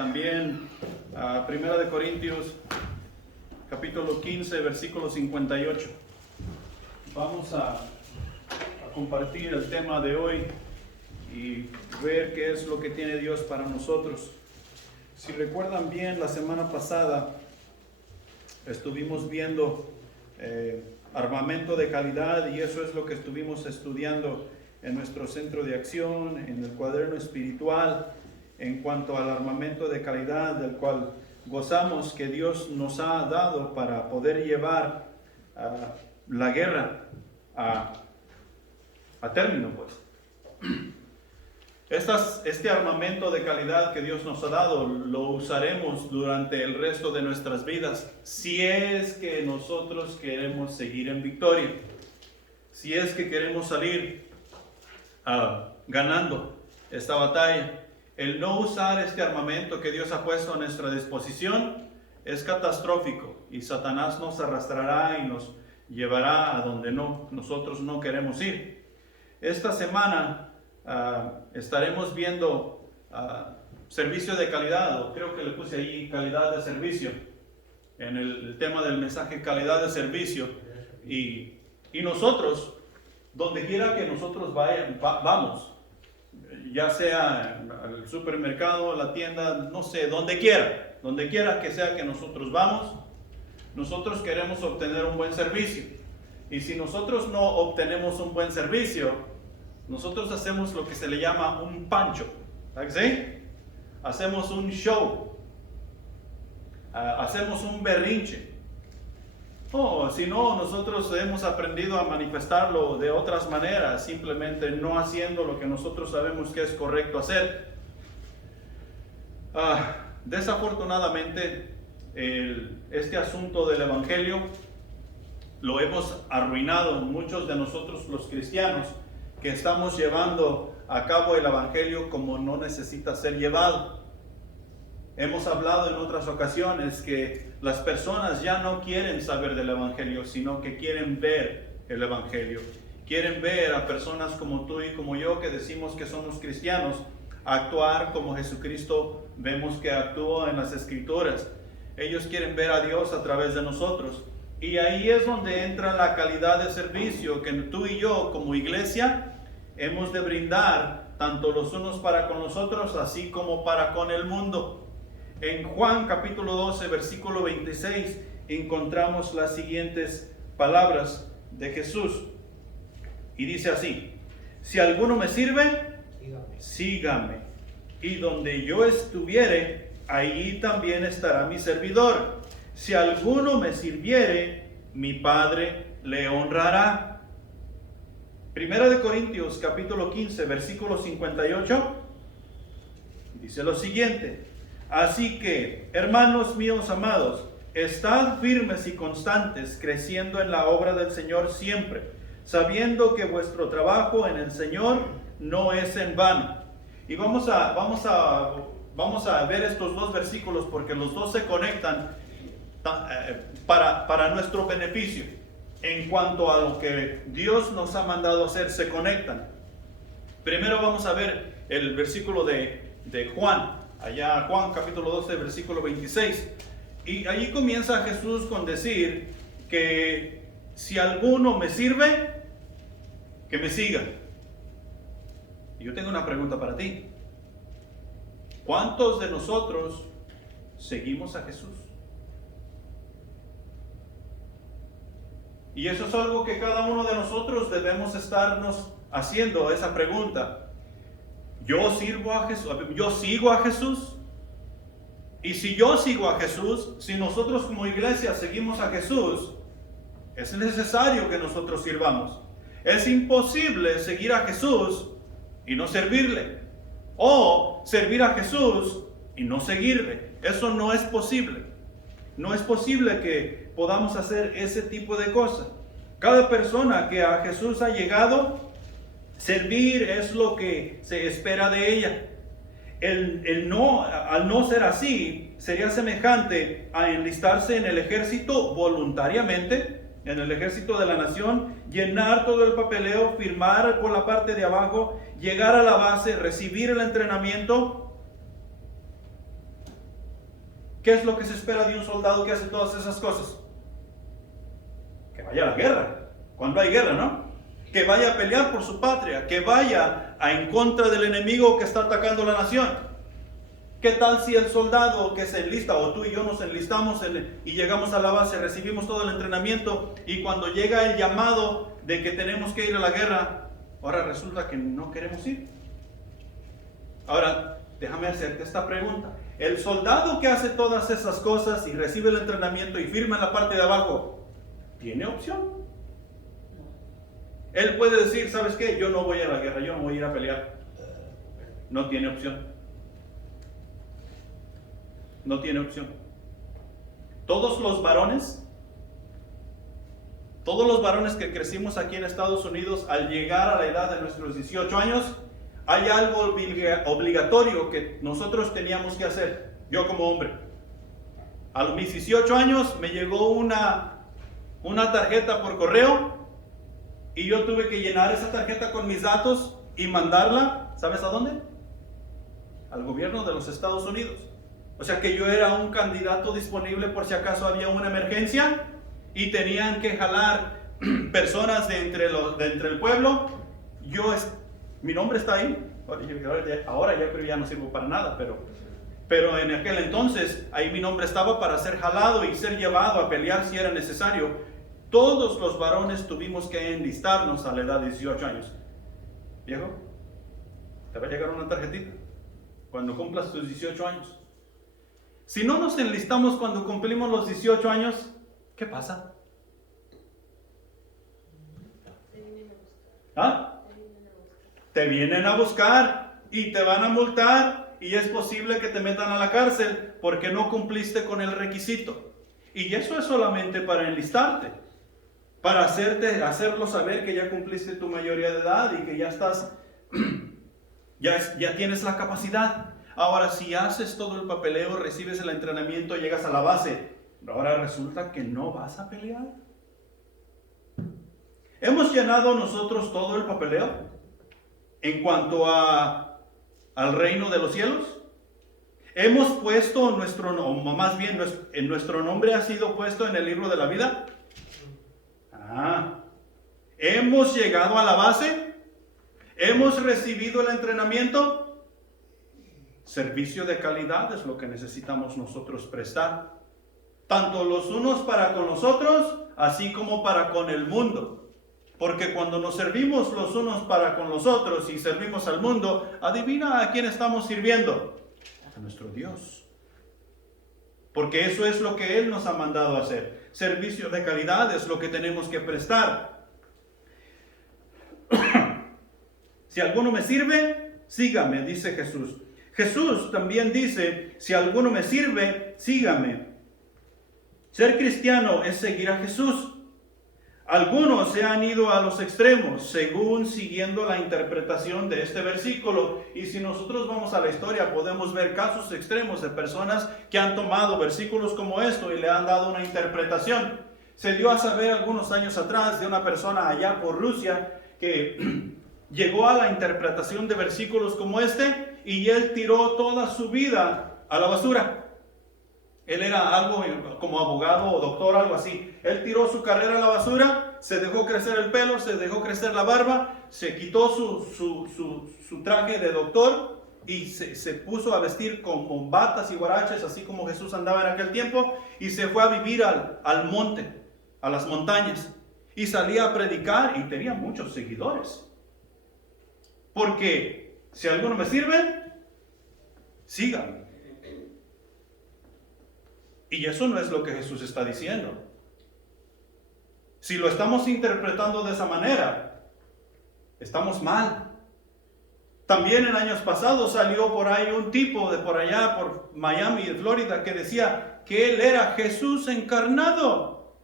También Primera de Corintios, capítulo 15, versículo 58. Vamos a compartir el tema de hoy y ver qué es lo que tiene Dios para nosotros. Si recuerdan bien, la semana pasada estuvimos viendo armamento de calidad, y eso es lo que estuvimos estudiando en nuestro centro de acción, en el cuaderno espiritual, en cuanto al armamento de calidad del cual gozamos que Dios nos ha dado para poder llevar la guerra a término, pues. Este armamento de calidad que Dios nos ha dado lo usaremos durante el resto de nuestras vidas, si es que nosotros queremos seguir en victoria, si es que queremos salir ganando esta batalla. El no usar este armamento que Dios ha puesto a nuestra disposición es catastrófico, y Satanás nos arrastrará y nos llevará a donde nosotros no queremos ir. Esta semana estaremos viendo servicio de calidad, o creo que le puse ahí calidad de servicio, en el tema del mensaje calidad de servicio. Y nosotros, donde quiera que nosotros vamos, ya sea al supermercado, la tienda, no sé, donde quiera que sea que nosotros vamos, nosotros queremos obtener un buen servicio. Y si nosotros no obtenemos un buen servicio, nosotros hacemos lo que se le llama un pancho, ¿sí? Hacemos un show, hacemos un berrinche. O si no, nosotros hemos aprendido a manifestarlo de otras maneras, simplemente no haciendo lo que nosotros sabemos que es correcto hacer. Desafortunadamente, este asunto del evangelio lo hemos arruinado muchos de nosotros los cristianos, que estamos llevando a cabo el evangelio como no necesita ser llevado. Hemos hablado en otras ocasiones que las personas ya no quieren saber del evangelio, sino que quieren ver el evangelio. Quieren ver a personas como tú y como yo, que decimos que somos cristianos, actuar como Jesucristo vemos que actuó en las Escrituras. Ellos quieren ver a Dios a través de nosotros. Y ahí es donde entra la calidad de servicio que tú y yo como iglesia hemos de brindar, tanto los unos para con los otros, así como para con el mundo. En Juan capítulo 12, versículo 26, encontramos las siguientes palabras de Jesús. Y dice así: si alguno me sirve, sígame. Y donde yo estuviere, allí también estará mi servidor. Si alguno me sirviere, mi Padre le honrará. Primera de Corintios capítulo 15, versículo 58, dice lo siguiente: así que, hermanos míos amados, estad firmes y constantes, creciendo en la obra del Señor siempre, sabiendo que vuestro trabajo en el Señor no es en vano. Y vamos a ver estos dos versículos, porque los dos se conectan para nuestro beneficio. En cuanto a lo que Dios nos ha mandado hacer, se conectan. Primero vamos a ver el versículo de Juan. Allá Juan capítulo 12, versículo 26. Y allí comienza Jesús con decir que si alguno me sirve, que me siga. Y yo tengo una pregunta para ti. ¿Cuántos de nosotros seguimos a Jesús? Y eso es algo que cada uno de nosotros debemos estarnos haciendo, esa pregunta. ¿Yo sirvo a Jesús? ¿Yo sigo a Jesús? Y si yo sigo a Jesús, si nosotros como iglesia seguimos a Jesús, es necesario que nosotros sirvamos. Es imposible seguir a Jesús y no servirle, o servir a Jesús y no seguirle. Eso no es posible. No es posible que podamos hacer ese tipo de cosas. Cada persona que a Jesús ha llegado, servir es lo que se espera de ella. Al no ser así, sería semejante a enlistarse en el ejército voluntariamente, en el ejército de la nación, llenar todo el papeleo, firmar por la parte de abajo, llegar a la base, recibir el entrenamiento ¿Qué es lo que se espera de un soldado que hace todas esas cosas? Que vaya a la guerra, cuando hay guerra, ¿no? Que vaya a pelear por su patria, que vaya en contra del enemigo que está atacando la nación. ¿Qué tal si el soldado que se enlista, o tú y yo nos enlistamos y llegamos a la base, recibimos todo el entrenamiento, y cuando llega el llamado de que tenemos que ir a la guerra, ahora resulta que no queremos ir? Ahora, déjame hacerte esta pregunta. El soldado que hace todas esas cosas y recibe el entrenamiento y firma en la parte de abajo, ¿tiene opción? Él puede decir, ¿sabes qué? Yo no voy a la guerra, yo no voy a ir a pelear. No tiene opción. No tiene opción. Todos los varones que crecimos aquí en Estados Unidos, al llegar a la edad de nuestros 18 años, hay algo obligatorio que nosotros teníamos que hacer. Yo como hombre, a mis 18 años me llegó una tarjeta por correo, y yo tuve que llenar esa tarjeta con mis datos y mandarla, ¿sabes a dónde? Al gobierno de los Estados Unidos. O sea que yo era un candidato disponible por si acaso había una emergencia y tenían que jalar personas de entre el pueblo. Mi nombre está ahí. Ahora ya creo que ya no sirvo para nada, pero en aquel entonces ahí mi nombre estaba para ser jalado y ser llevado a pelear si era necesario. Todos los varones tuvimos que enlistarnos a la edad de 18 años. Viejo, te va a llegar una tarjetita cuando cumplas tus 18 años. Si no nos enlistamos cuando cumplimos los 18 años, ¿qué pasa? ¿Ah? Te vienen a buscar y te van a multar, y es posible que te metan a la cárcel porque no cumpliste con el requisito. Y eso es solamente para enlistarte, para hacerlo saber que ya cumpliste tu mayoría de edad y que ya estás, ya tienes la capacidad. Ahora, si haces todo el papeleo, recibes el entrenamiento, llegas a la base, ahora resulta que no vas a pelear. ¿Hemos llenado nosotros todo el papeleo en cuanto al reino de los cielos? ¿Hemos puesto nuestro nombre ha sido puesto en el libro de la vida? ¿Hemos llegado a la base? ¿Hemos recibido el entrenamiento? Servicio de calidad es lo que necesitamos nosotros prestar, tanto los unos para con los otros, así como para con el mundo. Porque cuando nos servimos los unos para con los otros y servimos al mundo, adivina a quién estamos sirviendo. A nuestro Dios. Porque eso es lo que Él nos ha mandado a hacer. Servicio de calidad es lo que tenemos que prestar. Si alguno me sirve, sígame, dice Jesús. Jesús también dice, si alguno me sirve, sígame. Ser cristiano es seguir a Jesús. Algunos se han ido a los extremos, según siguiendo la interpretación de este versículo. Y si nosotros vamos a la historia, podemos ver casos extremos de personas que han tomado versículos como esto y le han dado una interpretación. Se dio a saber algunos años atrás de una persona allá por Rusia que llegó a la interpretación de versículos como este, y él tiró toda su vida a la basura. Él era algo como abogado o doctor, algo así. Él tiró su carrera a la basura, se dejó crecer el pelo, se dejó crecer la barba, se quitó su traje de doctor y se puso a vestir con batas y guaraches, así como Jesús andaba en aquel tiempo, y se fue a vivir al monte, a las montañas, y salía a predicar y tenía muchos seguidores. Porque si alguno me sirve, síganme. Y eso no es lo que Jesús está diciendo. Si lo estamos interpretando de esa manera, estamos mal. También en años pasados salió por ahí un tipo de por allá, por Miami, de Florida, que decía que él era Jesús encarnado,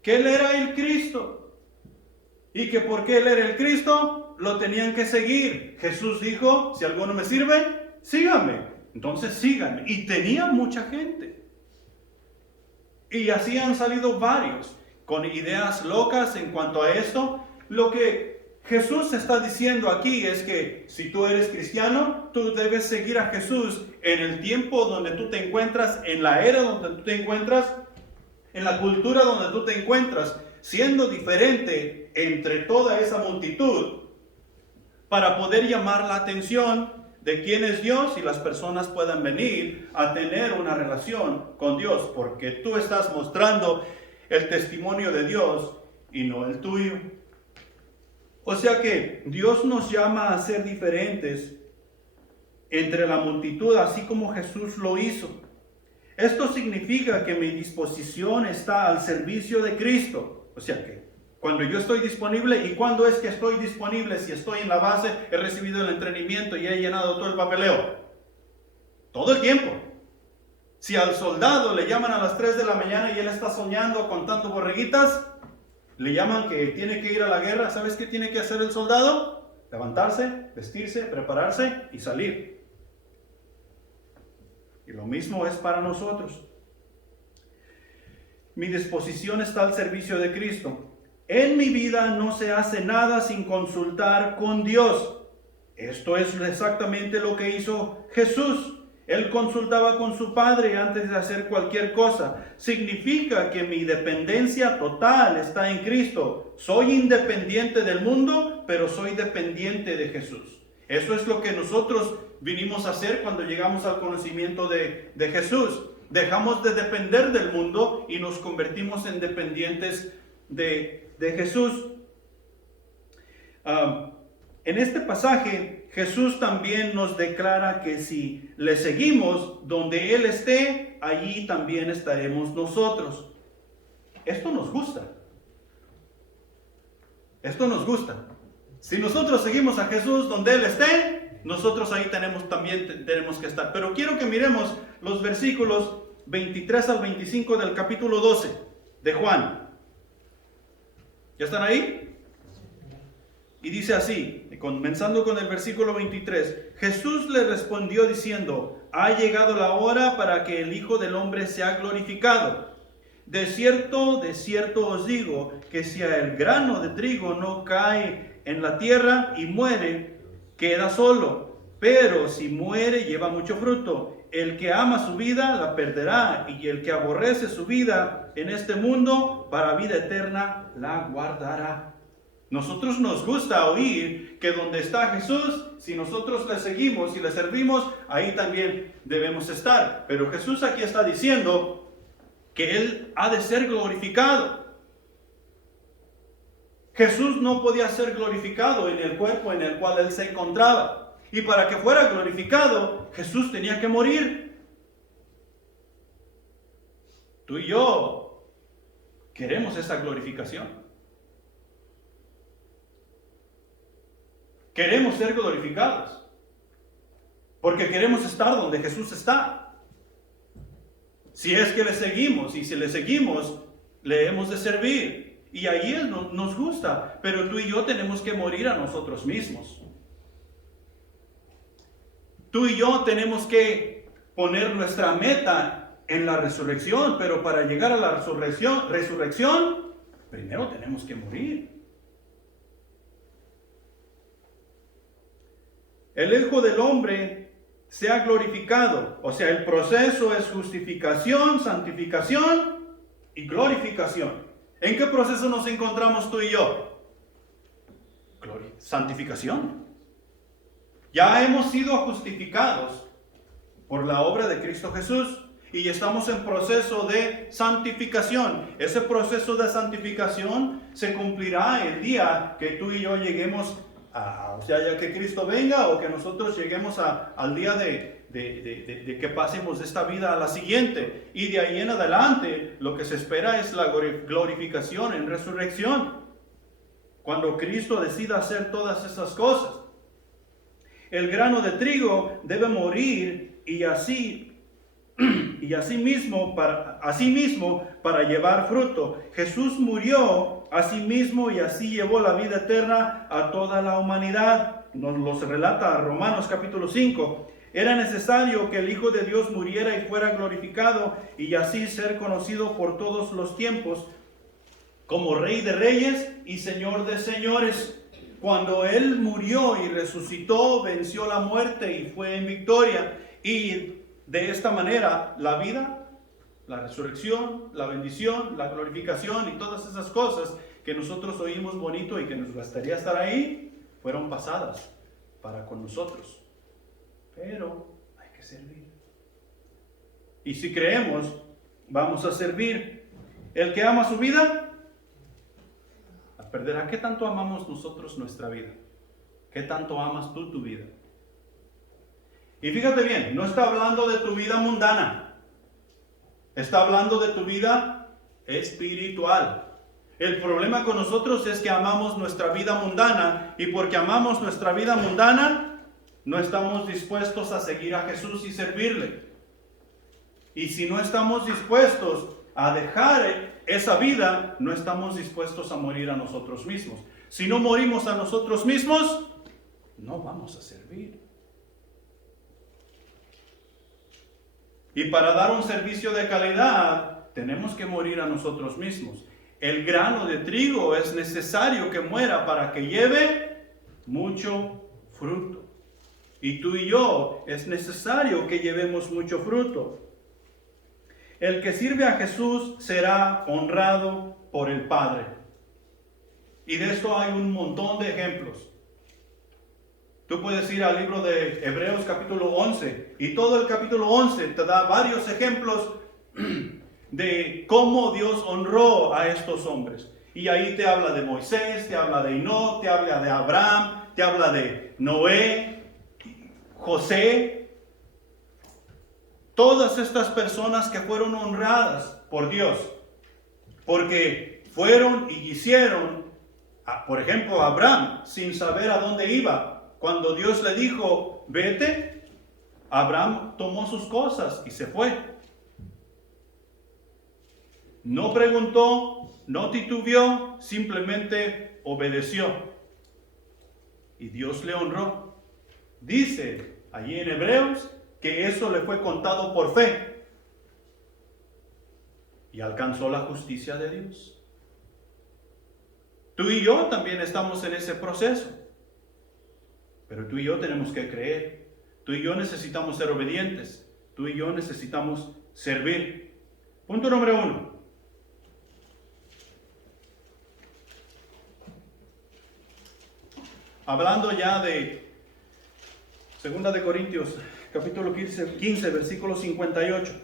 que él era el Cristo, y que porque él era el Cristo, lo tenían que seguir. Jesús dijo, si alguno me sirve, síganme. Entonces síganme. Y tenía mucha gente. Y así han salido varios con ideas locas en cuanto a esto. Lo que Jesús está diciendo aquí es que si tú eres cristiano, tú debes seguir a Jesús en el tiempo donde tú te encuentras, en la era donde tú te encuentras, en la cultura donde tú te encuentras, siendo diferente entre toda esa multitud, para poder llamar la atención de quién es Dios y las personas puedan venir a tener una relación con Dios, porque tú estás mostrando el testimonio de Dios y no el tuyo. O sea que Dios nos llama a ser diferentes entre la multitud, así como Jesús lo hizo. Esto significa que mi disposición está al servicio de Cristo. O sea que cuando yo estoy disponible, ¿y cuándo es que estoy disponible? Si estoy en la base, he recibido el entrenamiento y he llenado todo el papeleo. Todo el tiempo. Si al soldado le llaman a las 3 de la mañana y él está soñando, contando borreguitas, le llaman que tiene que ir a la guerra. ¿Sabes qué tiene que hacer el soldado? Levantarse, vestirse, prepararse y salir. Y lo mismo es para nosotros. Mi disposición está al servicio de Cristo. En mi vida no se hace nada sin consultar con Dios. Esto es exactamente lo que hizo Jesús. Él consultaba con su Padre antes de hacer cualquier cosa. Significa que mi dependencia total está en Cristo. Soy independiente del mundo, pero soy dependiente de Jesús. Eso es lo que nosotros vinimos a hacer cuando llegamos al conocimiento de Jesús. Dejamos de depender del mundo y nos convertimos en dependientes de Jesús. En este pasaje, Jesús también nos declara que si le seguimos donde Él esté, allí también estaremos nosotros. Esto nos gusta. Esto nos gusta. Si nosotros seguimos a Jesús donde Él esté, nosotros ahí también tenemos que estar. Pero quiero que miremos los versículos 23 al 25 del capítulo 12 de Juan. ¿Ya están ahí? Y dice así, comenzando con el versículo 23, Jesús le respondió diciendo, ha llegado la hora para que el Hijo del Hombre sea glorificado. De cierto os digo, que si el grano de trigo no cae en la tierra y muere, queda solo. Pero si muere, lleva mucho fruto. El que ama su vida, la perderá. Y el que aborrece su vida en este mundo, para vida eterna, la guardará. Nosotros nos gusta oír que donde está Jesús, si nosotros le seguimos y le servimos, ahí también debemos estar. Pero Jesús aquí está diciendo que Él ha de ser glorificado. Jesús no podía ser glorificado en el cuerpo en el cual Él se encontraba. Y para que fuera glorificado, Jesús tenía que morir. Tú y yo queremos esa glorificación. Queremos ser glorificados, porque queremos estar donde Jesús está. Si es que le seguimos, y si le seguimos, le hemos de servir. Y ahí Él nos gusta, pero tú y yo tenemos que morir a nosotros mismos. Tú y yo tenemos que poner nuestra meta en la resurrección, pero para llegar a la resurrección, primero tenemos que morir. El Hijo del Hombre sea glorificado. O sea, el proceso es justificación, santificación y glorificación. ¿En qué proceso nos encontramos tú y yo? Santificación. Ya hemos sido justificados por la obra de Cristo Jesús y estamos en proceso de santificación. Ese proceso de santificación se cumplirá el día que tú y yo lleguemos o sea, ya que Cristo venga o que nosotros lleguemos al día de que pasemos de esta vida a la siguiente. Y de ahí en adelante lo que se espera es la glorificación en resurrección. Cuando Cristo decida hacer todas esas cosas. El grano de trigo debe morir y así mismo para llevar fruto. Jesús murió a sí mismo y así llevó la vida eterna a toda la humanidad. Nos los relata Romanos capítulo 5. Era necesario que el Hijo de Dios muriera y fuera glorificado y así ser conocido por todos los tiempos como Rey de Reyes y Señor de Señores. cuando Él murió y resucitó, venció la muerte y fue en victoria. Y de esta manera, la vida, la resurrección, la bendición, la glorificación y todas esas cosas que nosotros oímos bonito y que nos gustaría estar ahí, fueron pasadas para con nosotros. Pero hay que servir. Y si creemos, vamos a servir. El que ama su vida, la perderá. ¿Qué tanto amamos nosotros nuestra vida? ¿Qué tanto amas tú tu vida? Y fíjate bien, no está hablando de tu vida mundana. Está hablando de tu vida espiritual. El problema con nosotros es que amamos nuestra vida mundana, y porque amamos nuestra vida mundana, no estamos dispuestos a seguir a Jesús y servirle. Y si no estamos dispuestos a dejar esa vida, no estamos dispuestos a morir a nosotros mismos. Si no morimos a nosotros mismos, no vamos a servir. Y para dar un servicio de calidad, tenemos que morir a nosotros mismos. El grano de trigo es necesario que muera para que lleve mucho fruto. Y tú y yo es necesario que llevemos mucho fruto. El que sirve a Jesús será honrado por el Padre. Y de esto hay un montón de ejemplos. Tú puedes ir al libro de Hebreos capítulo 11, y todo el capítulo 11 te da varios ejemplos de cómo Dios honró a estos hombres. Y ahí te habla de Moisés, te habla de Enoc, te habla de Abraham, te habla de Noé, José. Todas estas personas que fueron honradas por Dios, porque fueron y hicieron, por ejemplo, Abraham, sin saber a dónde iba. Cuando Dios le dijo, vete, Abraham tomó sus cosas y se fue. No preguntó, no titubeó, simplemente obedeció. Y Dios le honró. Dice allí en Hebreos que eso le fue contado por fe. Y alcanzó la justicia de Dios. Tú y yo también estamos en ese proceso. Pero tú y yo tenemos que creer. Tú y yo necesitamos ser obedientes. Tú y yo necesitamos servir. Punto número 1. Hablando ya de 2 de Corintios, capítulo 15, versículo 58.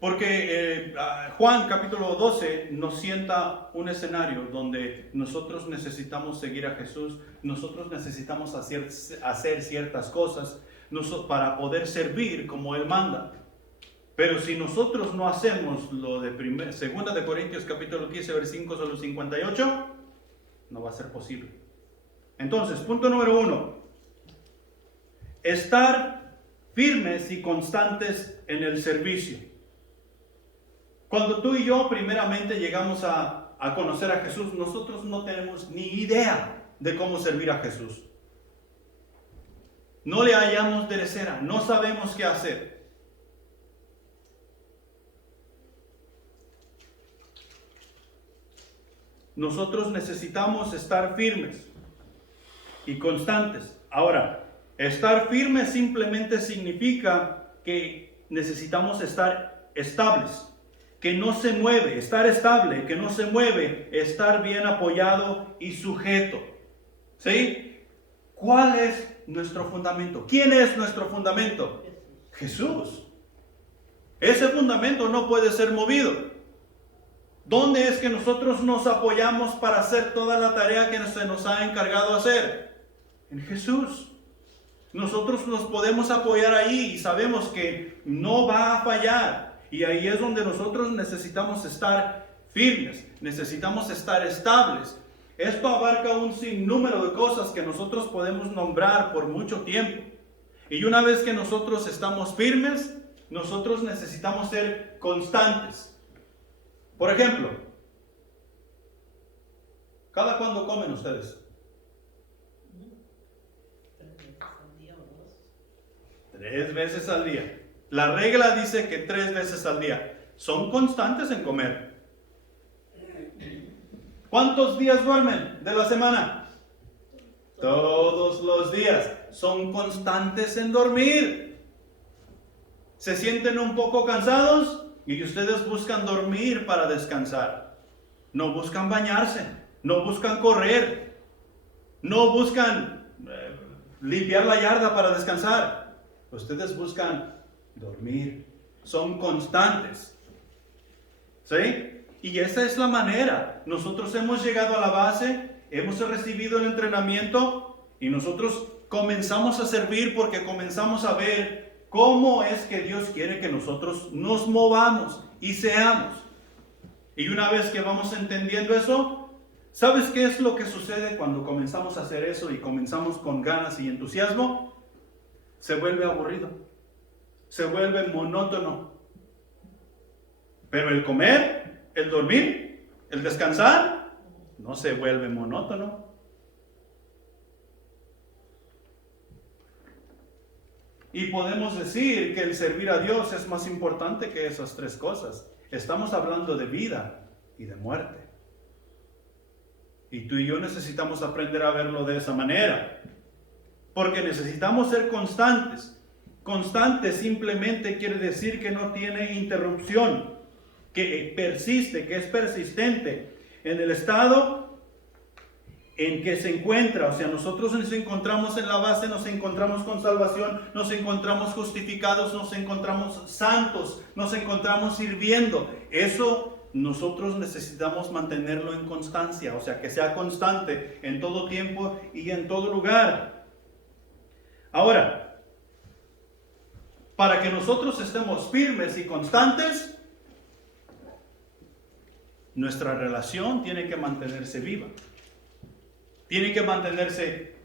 Porque Juan capítulo 12 nos sienta un escenario donde nosotros necesitamos seguir a Jesús, nosotros necesitamos hacer ciertas cosas para poder servir como Él manda. Pero si nosotros no hacemos lo de 2 de Corintios capítulo 15 versículo 58, no va a ser posible. Entonces, punto número 1. Estar firmes y constantes en el servicio. Cuando tú y yo primeramente llegamos a conocer a Jesús, nosotros no tenemos ni idea de cómo servir a Jesús. No le hallamos derecera, no sabemos qué hacer. Nosotros necesitamos estar firmes y constantes. Ahora, estar firmes simplemente significa que necesitamos estar estables. Que no se mueve, estar estable, que no se mueve, estar bien apoyado y sujeto. ¿Sí? ¿Cuál es nuestro fundamento? ¿Quién es nuestro fundamento? Jesús. Ese fundamento no puede ser movido. ¿Dónde es que nosotros nos apoyamos para hacer toda la tarea que se nos ha encargado hacer? En Jesús. Nosotros nos podemos apoyar ahí y sabemos que no va a fallar. Y ahí es donde nosotros necesitamos estar firmes, necesitamos estar estables. Esto abarca un sinnúmero de cosas que nosotros podemos nombrar por mucho tiempo. Y una vez que nosotros estamos firmes, nosotros necesitamos ser constantes. Por ejemplo, ¿cada cuándo comen ustedes? 3 veces al día. La regla dice que 3 veces al día. ¿Son constantes en comer? ¿Cuántos días duermen de la semana? Todos los días. Son constantes en dormir. Se sienten un poco cansados y ustedes buscan dormir para descansar. No buscan bañarse, no buscan correr, no buscan limpiar la yarda para descansar. Ustedes buscan dormir. Son constantes. ¿Sí? Y esa es la manera. Nosotros hemos llegado a la base, hemos recibido el entrenamiento y nosotros comenzamos a servir porque comenzamos a ver cómo es que Dios quiere que nosotros nos movamos y seamos. Y una vez que vamos entendiendo eso, ¿sabes qué es lo que sucede cuando comenzamos a hacer eso y comenzamos con ganas y entusiasmo? Se vuelve aburrido, se vuelve monótono. Pero el comer, el dormir, el descansar, no se vuelve monótono. Y podemos decir que el servir a Dios es más importante que esas tres cosas. Estamos hablando de vida y de muerte. Y tú y yo necesitamos aprender a verlo de esa manera. Porque necesitamos ser constantes. Constante simplemente quiere decir que no tiene interrupción, que persiste, que es persistente en el estado en que se encuentra. O sea, nosotros nos encontramos en la base, nos encontramos con salvación, nos encontramos justificados, nos encontramos santos, nos encontramos sirviendo. Eso nosotros necesitamos mantenerlo en constancia, o sea, que sea constante en todo tiempo y en todo lugar. Ahora, para que nosotros estemos firmes y constantes, nuestra relación tiene que mantenerse viva. Tiene que mantenerse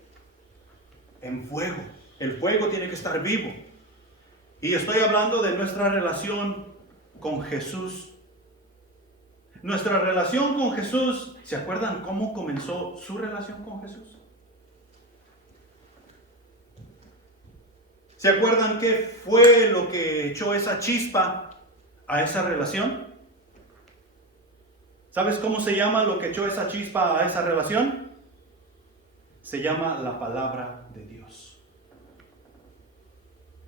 en fuego. El fuego tiene que estar vivo. Y estoy hablando de nuestra relación con Jesús. Nuestra relación con Jesús, ¿se acuerdan cómo comenzó su relación con Jesús? ¿Se acuerdan qué fue lo que echó esa chispa a esa relación? ¿Sabes cómo se llama lo que echó esa chispa a esa relación? Se llama la palabra de Dios.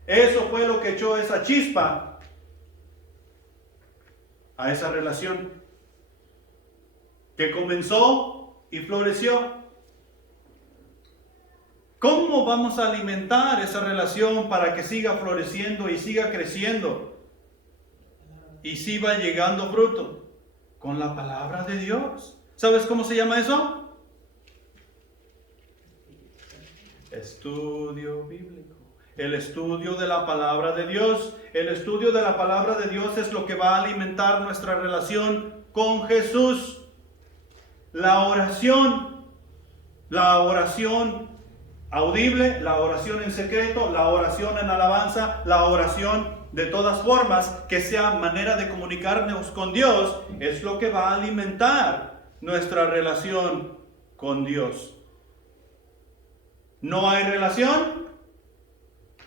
Eso fue lo que echó esa chispa a esa relación, que comenzó y floreció. ¿Cómo vamos a alimentar esa relación para que siga floreciendo y siga creciendo y siga llegando fruto? Con la palabra de Dios. ¿Sabes cómo se llama eso? Estudio bíblico. El estudio de la palabra de Dios. El estudio de la palabra de Dios es lo que va a alimentar nuestra relación con Jesús. La oración audible, la oración en secreto, la oración en alabanza, la oración de todas formas, que sea manera de comunicarnos con Dios, es lo que va a alimentar nuestra relación con Dios. No hay relación,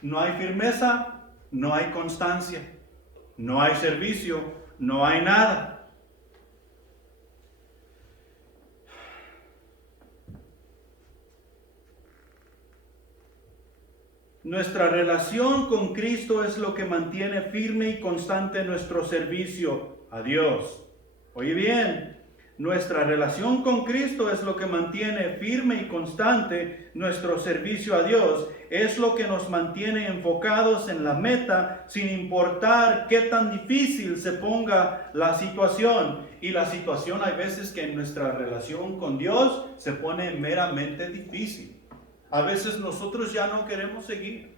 no hay firmeza, no hay constancia, no hay servicio, no hay nada. Nuestra relación con Cristo es lo que mantiene firme y constante nuestro servicio a Dios. Oye bien, nuestra relación con Cristo es lo que mantiene firme y constante nuestro servicio a Dios. Es lo que nos mantiene enfocados en la meta, sin importar qué tan difícil se ponga la situación. Y la situación hay veces que en nuestra relación con Dios se pone meramente difícil. A veces nosotros ya no queremos seguir.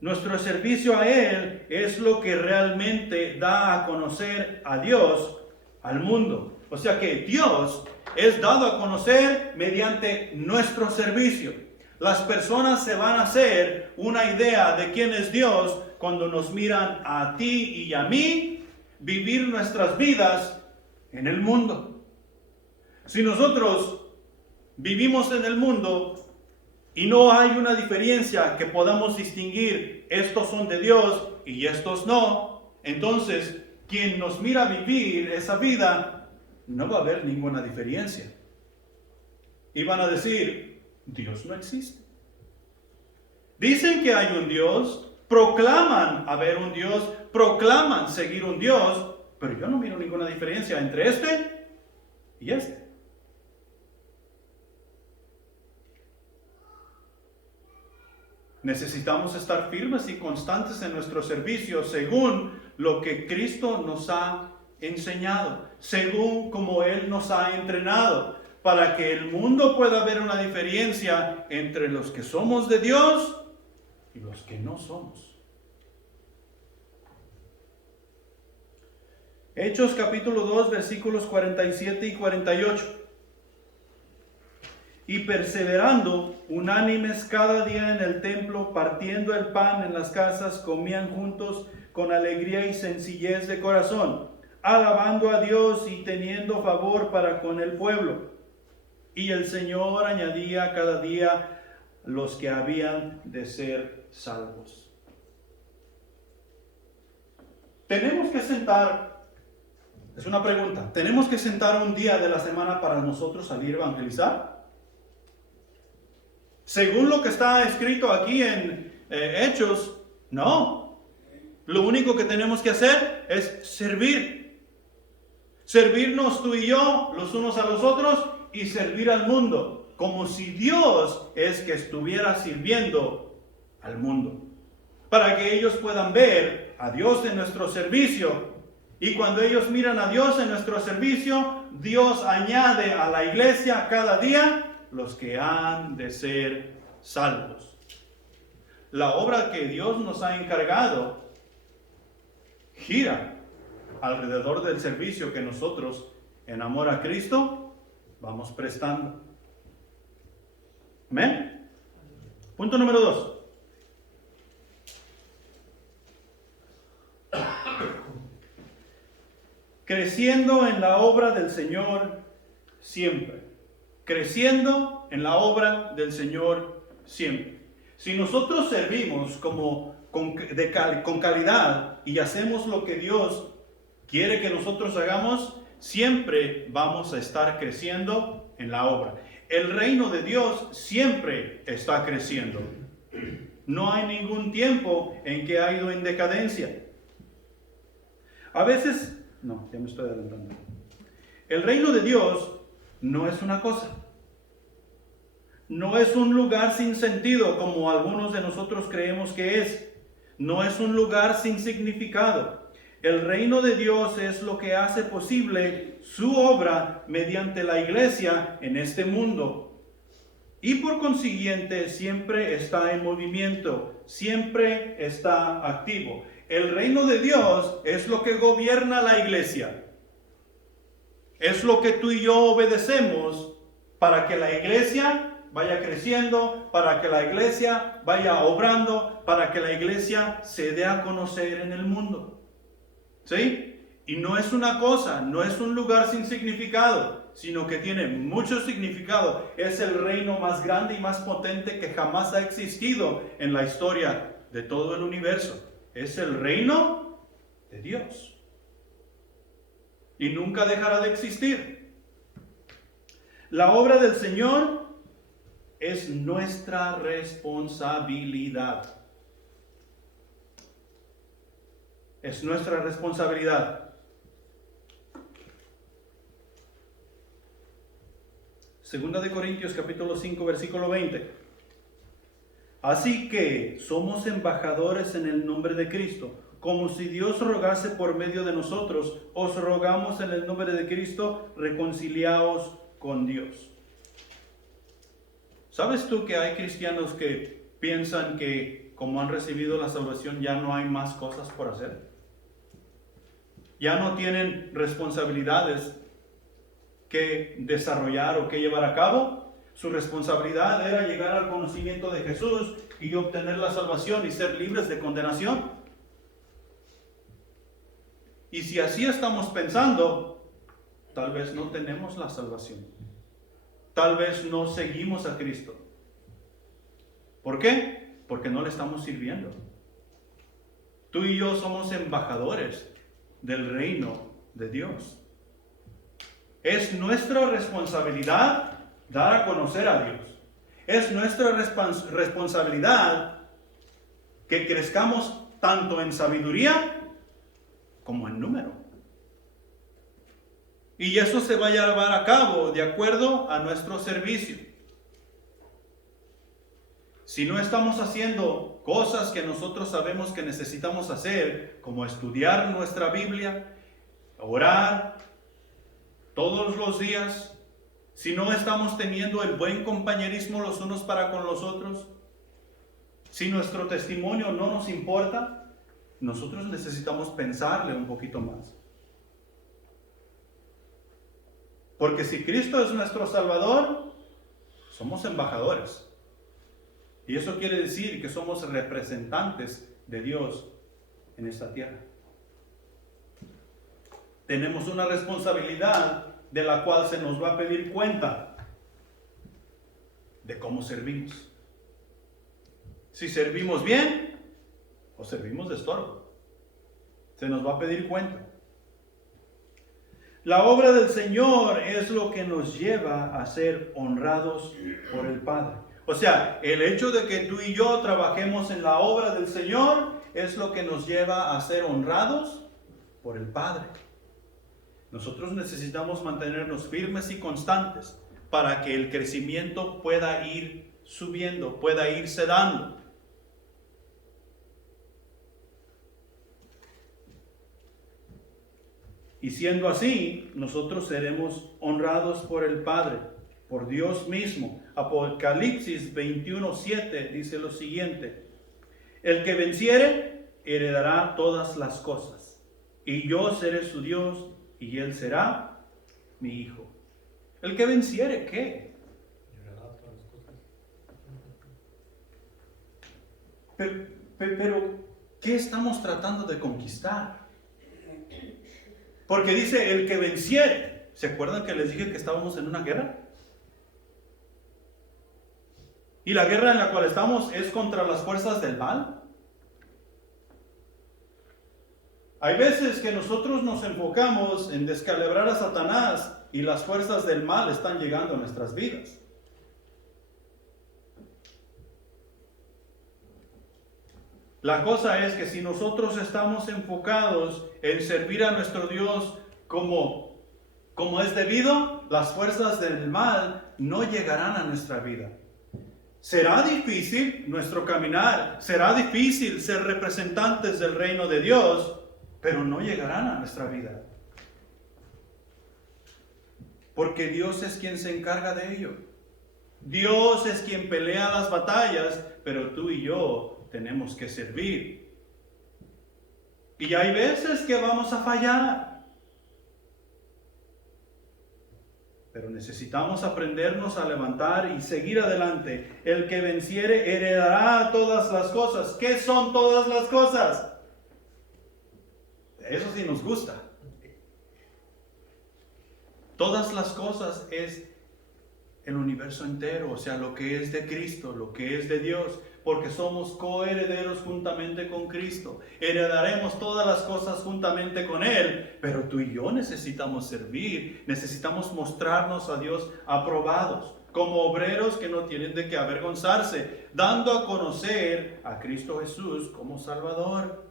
Nuestro servicio a Él es lo que realmente da a conocer a Dios al mundo. O sea que Dios es dado a conocer mediante nuestro servicio. Las personas se van a hacer una idea de quién es Dios cuando nos miran a ti y a mí vivir nuestras vidas en el mundo. Si nosotros vivimos en el mundo y no hay una diferencia que podamos distinguir, estos son de Dios y estos no, entonces quien nos mira vivir esa vida, no va a ver ninguna diferencia. Y van a decir, Dios no existe. Dicen que hay un Dios, proclaman haber un Dios, proclaman seguir un Dios, pero yo no miro ninguna diferencia entre este y este. Necesitamos estar firmes y constantes en nuestro servicio según lo que Cristo nos ha enseñado, según como Él nos ha entrenado, para que el mundo pueda ver una diferencia entre los que somos de Dios y los que no somos. Hechos capítulo 2 versículos 47 y 48. Y perseverando unánimes cada día en el templo, partiendo el pan en las casas, comían juntos con alegría y sencillez de corazón, alabando a Dios y teniendo favor para con el pueblo. Y el Señor añadía cada día los que habían de ser salvos. Tenemos que sentar, es una pregunta, ¿tenemos que sentar un día de la semana para nosotros salir a evangelizar? Según lo que está escrito aquí en Hechos, no. Lo único que tenemos que hacer es servir. Servirnos tú y yo, los unos a los otros, y servir al mundo. Como si Dios es que estuviera sirviendo al mundo. Para que ellos puedan ver a Dios en nuestro servicio. Y cuando ellos miran a Dios en nuestro servicio, Dios añade a la iglesia cada día los que han de ser salvos. La obra que Dios nos ha encargado gira alrededor del servicio que nosotros, en amor a Cristo, vamos prestando. ¿Amén? Punto número 2. Creciendo en la obra del Señor siempre. Creciendo en la obra del Señor siempre. Si nosotros servimos con calidad y hacemos lo que Dios quiere que nosotros hagamos, siempre vamos a estar creciendo en la obra. El reino de Dios siempre está creciendo. No hay ningún tiempo en que ha ido en decadencia. A veces, no, ya me estoy adelantando. El reino de Dios no es una cosa. No es un lugar sin sentido como algunos de nosotros creemos que es. No es un lugar sin significado. El reino de Dios es lo que hace posible su obra mediante la iglesia en este mundo. Y por consiguiente siempre está en movimiento, siempre está activo. El reino de Dios es lo que gobierna la iglesia. Es lo que tú y yo obedecemos para que la iglesia vaya creciendo, para que la iglesia vaya obrando, para que la iglesia se dé a conocer en el mundo. ¿Sí? Y no es una cosa, no es un lugar sin significado, sino que tiene mucho significado. Es el reino más grande y más potente que jamás ha existido en la historia de todo el universo. Es el reino de Dios. Y nunca dejará de existir. La obra del Señor es nuestra responsabilidad. Es nuestra responsabilidad. Segunda de Corintios capítulo 5 versículo 20. Así que somos embajadores en el nombre de Cristo, como si Dios rogase por medio de nosotros. Os rogamos en el nombre de Cristo, reconciliaos con Dios. ¿Sabes tú que hay cristianos que piensan que como han recibido la salvación ya no hay más cosas por hacer? Ya no tienen responsabilidades que desarrollar o que llevar a cabo. Su responsabilidad era llegar al conocimiento de Jesús y obtener la salvación y ser libres de condenación. Y si así estamos pensando, tal vez no tenemos la salvación. Tal vez no seguimos a Cristo. ¿Por qué? Porque no le estamos sirviendo. Tú y yo somos embajadores del reino de Dios. Es nuestra responsabilidad dar a conocer a Dios. Es nuestra responsabilidad que crezcamos tanto en sabiduría como en número. Y eso se va a llevar a cabo de acuerdo a nuestro servicio. Si no estamos haciendo cosas que nosotros sabemos que necesitamos hacer, como estudiar nuestra Biblia, orar todos los días, si no estamos teniendo el buen compañerismo los unos para con los otros, si nuestro testimonio no nos importa, nosotros necesitamos pensarle un poquito más. Porque si Cristo es nuestro Salvador, somos embajadores. Y eso quiere decir que somos representantes de Dios en esta tierra. Tenemos una responsabilidad de la cual se nos va a pedir cuenta de cómo servimos. Si servimos bien o servimos de estorbo, se nos va a pedir cuenta. La obra del Señor es lo que nos lleva a ser honrados por el Padre. O sea, el hecho de que tú y yo trabajemos en la obra del Señor es lo que nos lleva a ser honrados por el Padre. Nosotros necesitamos mantenernos firmes y constantes para que el crecimiento pueda ir subiendo, pueda irse dando. Y siendo así, nosotros seremos honrados por el Padre, por Dios mismo. Apocalipsis 21:7 dice lo siguiente: el que venciere heredará todas las cosas, y yo seré su Dios, y él será mi hijo. ¿El que venciere qué? Pero ¿qué estamos tratando de conquistar? Porque dice el que venciere. ¿Se acuerdan que les dije que estábamos en una guerra? Y la guerra en la cual estamos es contra las fuerzas del mal. Hay veces que nosotros nos enfocamos en descalibrar a Satanás y las fuerzas del mal están llegando a nuestras vidas. La cosa es que si nosotros estamos enfocados en servir a nuestro Dios como es debido, las fuerzas del mal no llegarán a nuestra vida. Será difícil nuestro caminar, será difícil ser representantes del reino de Dios, pero no llegarán a nuestra vida. Porque Dios es quien se encarga de ello. Dios es quien pelea las batallas, pero tú y yo tenemos que servir. Y hay veces que vamos a fallar. Pero necesitamos aprendernos a levantar y seguir adelante. El que venciere heredará todas las cosas. ¿Qué son todas las cosas? Eso sí nos gusta. Todas las cosas es el universo entero, o sea, lo que es de Cristo, lo que es de Dios, porque somos coherederos juntamente con Cristo. Heredaremos todas las cosas juntamente con Él, pero tú y yo necesitamos servir, necesitamos mostrarnos a Dios aprobados, como obreros que no tienen de qué avergonzarse, dando a conocer a Cristo Jesús como Salvador.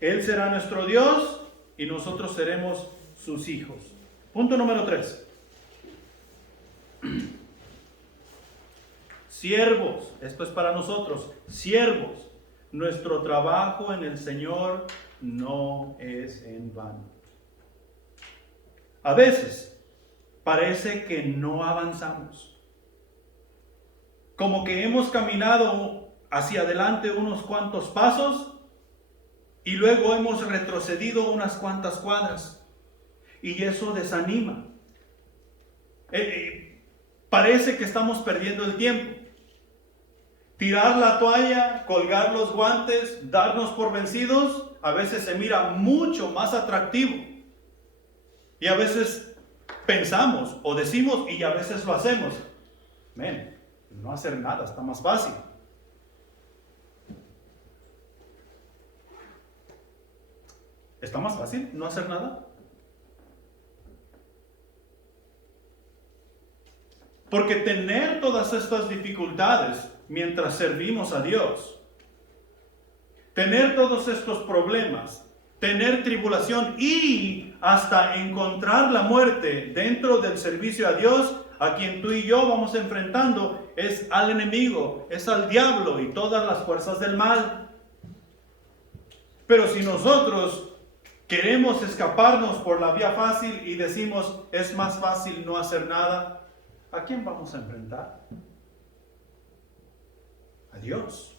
Él será nuestro Dios y nosotros seremos sus hijos. Punto número 3. Siervos, esto es para nosotros, siervos, nuestro trabajo en el Señor no es en vano. A veces parece que no avanzamos, como que hemos caminado hacia adelante unos cuantos pasos y luego hemos retrocedido unas cuantas cuadras, y eso desanima. Parece que estamos perdiendo el tiempo. Tirar la toalla, colgar los guantes, darnos por vencidos, a veces se mira mucho más atractivo. Y a veces pensamos o decimos, y a veces lo hacemos. No hacer nada está más fácil. ¿Está más fácil no hacer nada? Porque tener todas estas dificultades mientras servimos a Dios, tener todos estos problemas, tener tribulación y hasta encontrar la muerte dentro del servicio a Dios, a quien tú y yo vamos enfrentando, es al enemigo, es al diablo y todas las fuerzas del mal. Pero si nosotros queremos escaparnos por la vía fácil y decimos, es más fácil no hacer nada, ¿a quién vamos a enfrentar? A Dios.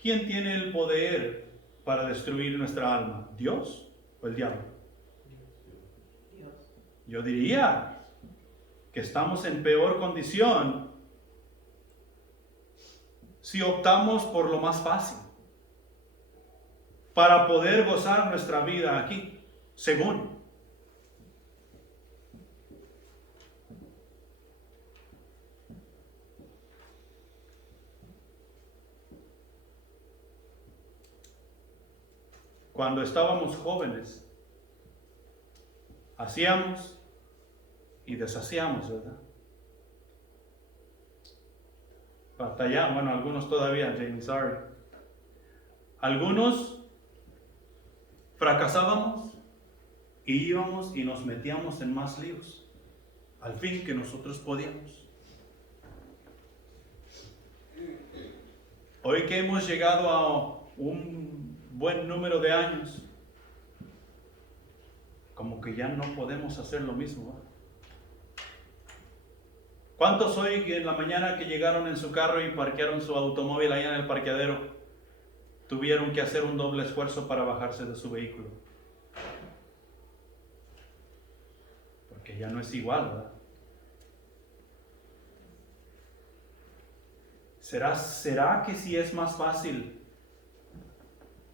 ¿Quién tiene el poder para destruir nuestra alma? ¿Dios o el diablo? Dios. Yo diría que estamos en peor condición si optamos por lo más fácil para poder gozar nuestra vida aquí, según. Cuando estábamos jóvenes, hacíamos y deshacíamos, ¿verdad? Batallamos, bueno, algunos todavía, Jamie, sorry. Algunos fracasábamos y íbamos y nos metíamos en más líos, al fin que nosotros podíamos. Hoy que hemos llegado a un buen número de años, como que ya no podemos hacer lo mismo, ¿verdad? ¿Cuántos hoy en la mañana que llegaron en su carro y parquearon su automóvil allá en el parqueadero, tuvieron que hacer un doble esfuerzo para bajarse de su vehículo? Porque ya no es igual, ¿verdad? ¿Será que si es más fácil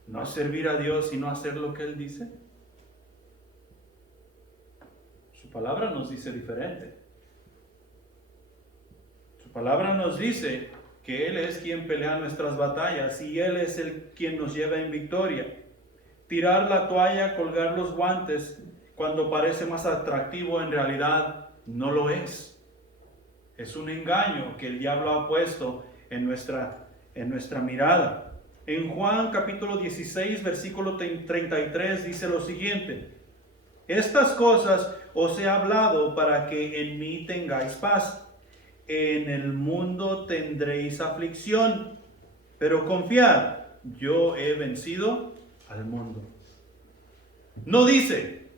no servir a Dios y no hacer lo que Él dice? Su palabra nos dice diferente. Su palabra nos dice que Él es quien pelea nuestras batallas y Él es quien nos lleva en victoria. Tirar la toalla, colgar los guantes, cuando parece más atractivo, en realidad no lo es. Es un engaño que el diablo ha puesto en nuestra mirada. En Juan capítulo 16, versículo 33 dice lo siguiente: estas cosas os he hablado para que en mí tengáis paz. En el mundo tendréis aflicción, pero confiad, yo he vencido al mundo. No dice,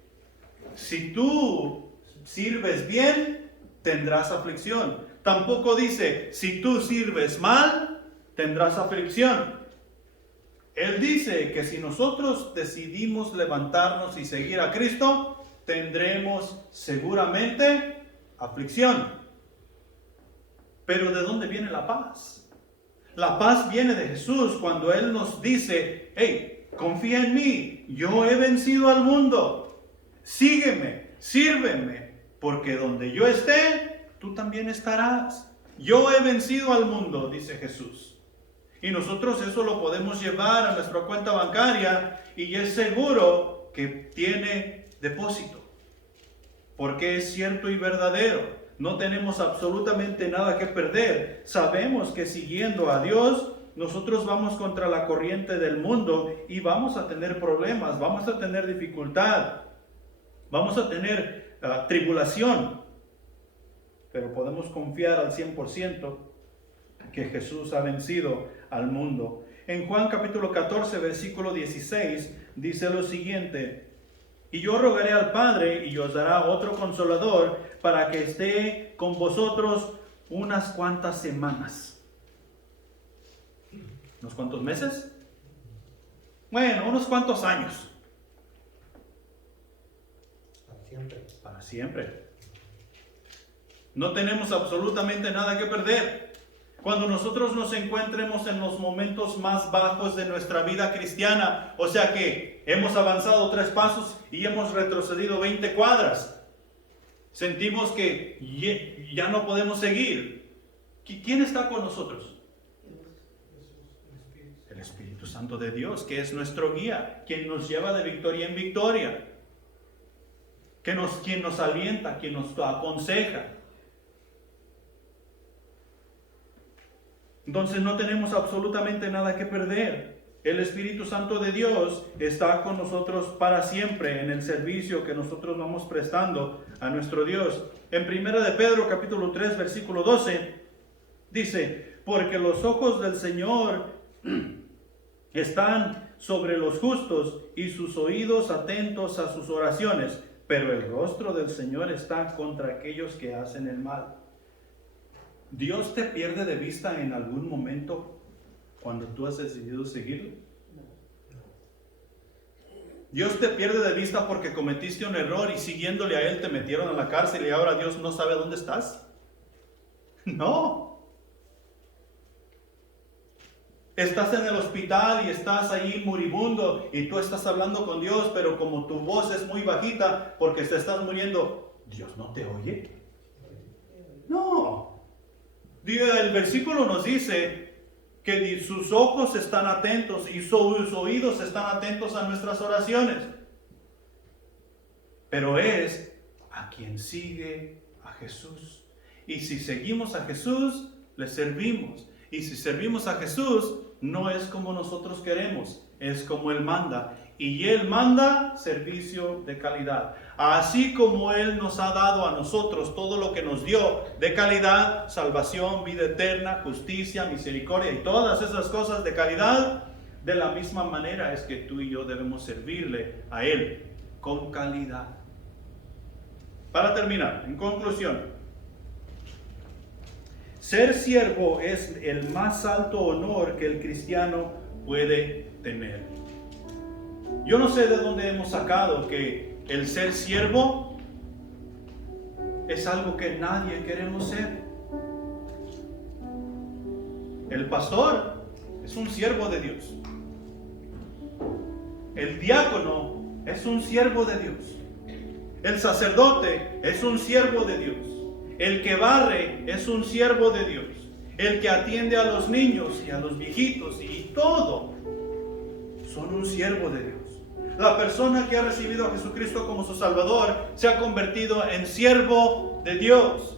si tú sirves bien, tendrás aflicción. Tampoco dice, si tú sirves mal, tendrás aflicción. Él dice que si nosotros decidimos levantarnos y seguir a Cristo, tendremos seguramente aflicción. Pero ¿de dónde viene la paz? La paz viene de Jesús cuando Él nos dice, hey, confía en mí, yo he vencido al mundo. Sígueme, sírveme, porque donde yo esté, tú también estarás. Yo he vencido al mundo, dice Jesús. Y nosotros eso lo podemos llevar a nuestra cuenta bancaria y es seguro que tiene depósito. Porque es cierto y verdadero. No tenemos absolutamente nada que perder. Sabemos que siguiendo a Dios, nosotros vamos contra la corriente del mundo y vamos a tener problemas, vamos a tener dificultad, vamos a tener tribulación. Pero podemos confiar al 100% que Jesús ha vencido al mundo. En Juan capítulo 14, versículo 16, dice lo siguiente: y yo rogaré al Padre y os dará otro consolador para que esté con vosotros unas cuantas semanas. ¿Unos cuantos meses? Bueno, unos cuantos años. Para siempre. Para siempre. No tenemos absolutamente nada que perder. Cuando nosotros nos encontremos en los momentos más bajos de nuestra vida cristiana, o sea que hemos avanzado 3 pasos y hemos retrocedido 20 cuadras, sentimos que ya no podemos seguir, ¿Quién está con nosotros? Dios. El Espíritu Santo de Dios, que es nuestro guía, quien nos lleva de victoria en victoria, quien nos alienta, quien nos aconseja. Entonces no tenemos absolutamente nada que perder. El Espíritu Santo de Dios está con nosotros para siempre en el servicio que nosotros vamos prestando a nuestro Dios. En 1 de Pedro capítulo 3 versículo 12 dice, porque los ojos del Señor están sobre los justos y sus oídos atentos a sus oraciones, pero el rostro del Señor está contra aquellos que hacen el mal. ¿Dios te pierde de vista en algún momento cuando tú has decidido seguirlo? Dios te pierde de vista porque cometiste un error y siguiéndole a Él te metieron a la cárcel y ahora Dios no sabe dónde estás. No. Estás en el hospital y estás ahí moribundo y tú estás hablando con Dios, pero como tu voz es muy bajita porque te estás muriendo, ¿Dios no te oye? No. El versículo nos dice que sus ojos están atentos y sus oídos están atentos a nuestras oraciones. Pero es a quien sigue a Jesús. Y si seguimos a Jesús, le servimos. Y si servimos a Jesús, no es como nosotros queremos, es como Él manda. Y Él manda servicio de calidad. Así como Él nos ha dado a nosotros todo lo que nos dio de calidad, salvación, vida eterna, justicia, misericordia y todas esas cosas de calidad, de la misma manera es que tú y yo debemos servirle a Él con calidad. Para terminar, en conclusión, ser siervo es el más alto honor que el cristiano puede tener. Yo no sé de dónde hemos sacado que el ser siervo es algo que nadie queremos ser. El pastor es un siervo de Dios. El diácono es un siervo de Dios. El sacerdote es un siervo de Dios. El que barre es un siervo de Dios. El que atiende a los niños y a los viejitos y todo son un siervo de Dios. La persona que ha recibido a Jesucristo como su Salvador se ha convertido en siervo de Dios.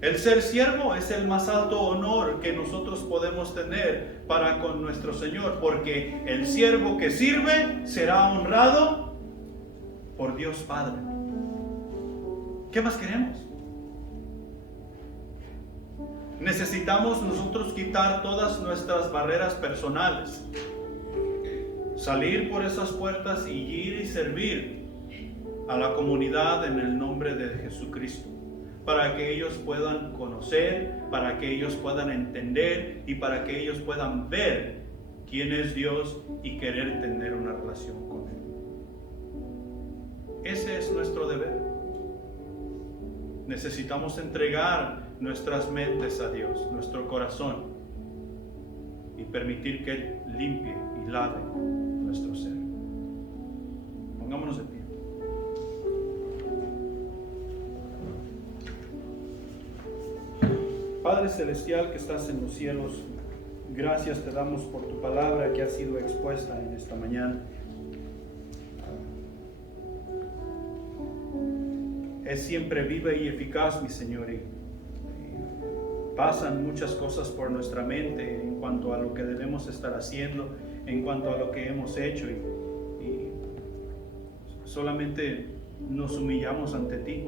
El ser siervo es el más alto honor que nosotros podemos tener para con nuestro Señor, porque el siervo que sirve será honrado por Dios Padre. ¿Qué más queremos? Necesitamos nosotros quitar todas nuestras barreras personales, salir por esas puertas y ir y servir a la comunidad en el nombre de Jesucristo, para que ellos puedan conocer, para que ellos puedan entender y para que ellos puedan ver quién es Dios y querer tener una relación con Él. Ese es nuestro deber. Necesitamos entregar nuestras mentes a Dios, nuestro corazón, y permitir que Él limpie y lave nuestro ser. Pongámonos de pie. Padre Celestial que estás en los cielos, gracias te damos por tu palabra que ha sido expuesta en esta mañana. Es siempre viva y eficaz, mi Señor, y pasan muchas cosas por nuestra mente en cuanto a lo que debemos estar haciendo, en cuanto a lo que hemos hecho, y solamente nos humillamos ante ti,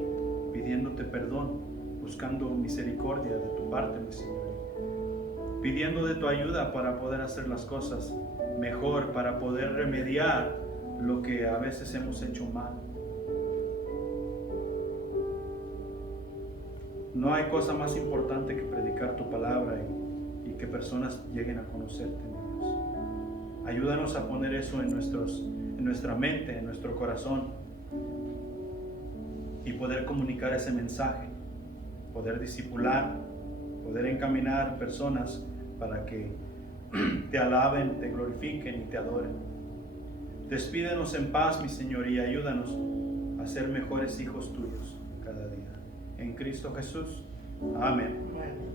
pidiéndote perdón, buscando misericordia de tu parte, mi Señor, pidiendo de tu ayuda para poder hacer las cosas mejor, para poder remediar lo que a veces hemos hecho mal. No hay cosa más importante que predicar tu palabra y que personas lleguen a conocerte, mi Dios. Ayúdanos a poner eso en nuestra mente, en nuestro corazón, y poder comunicar ese mensaje, poder discipular, poder encaminar personas para que te alaben, te glorifiquen y te adoren. Despídenos en paz, mi Señor, y ayúdanos a ser mejores hijos tuyos cada día. En Cristo Jesús. Amén.